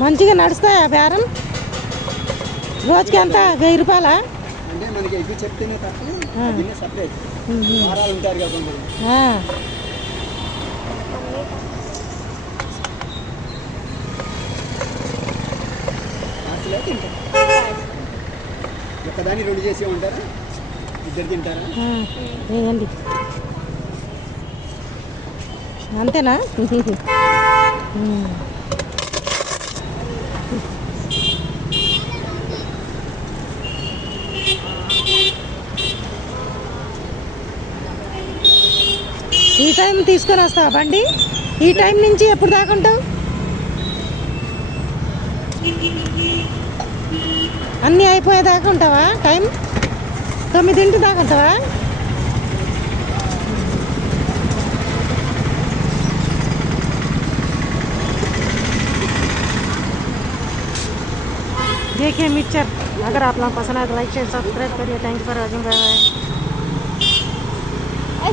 మంచిగా నడుస్తాయా బేరం? రోజుకి ఎంత 1000 రూపాయలా? అంటే మనకి ఎగ్గు చెప్తేనే తప్ప సపరేట్ వారాలు ఉంటారు కదా ఒక్కదాన్ని 2 చేసి ఉంటారా? ఇద్దరు తింటారా? వేయండి. అంతేనా? ఈ టైం తీసుకొని వస్తావా బండి? ఈ టైం నుంచి ఎప్పుడు దాకా ఉంటావు? అన్నీ అయిపోయేదాకా ఉంటావా? టైం 9 దాకా ఉంటావా? देखिए मिक्सचर, अगर आप लोग पसंद आए तो लाइक शेयर सब्सक्राइब करिए। Thank you for watching, bye bye.